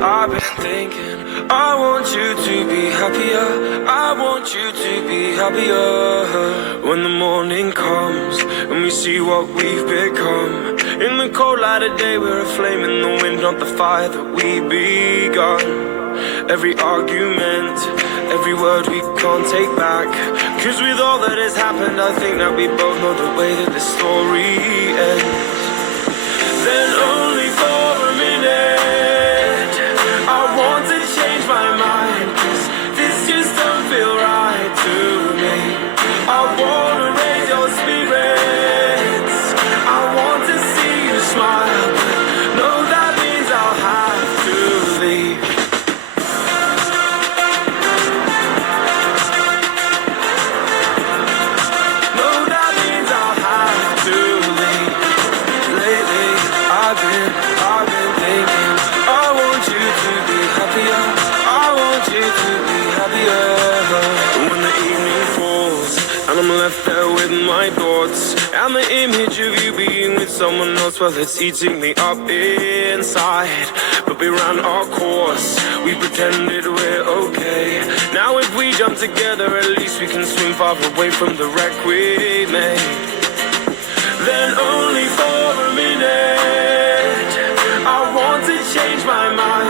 I've been thinking, I want you to be happier. I want you to be happier. When the morning comes and we see what we've become. In the cold light of day, we're a flame in the wind, not the fire that we begun. Every argument, every word we can't take back. Cause with all that has happened, I think that we both know the way that the story ends. Then only for a minute I want to change my mind, cause this just don't feel right to me. I wanna raise your spirits, I want to see you smile, but no, that means I'll have to leave. No, that means I'll have to leave. Lately I've been thinking, I want you to be happier. I want you to be happier. When the evening falls and I'm left there with my thoughts, and the image of you being with someone else, well, it's eating me up inside. But we ran our course, we pretended we're okay. Now if we jump together, at least we can swim far away from the wreck we made. Then only for a minute I want to change my mind.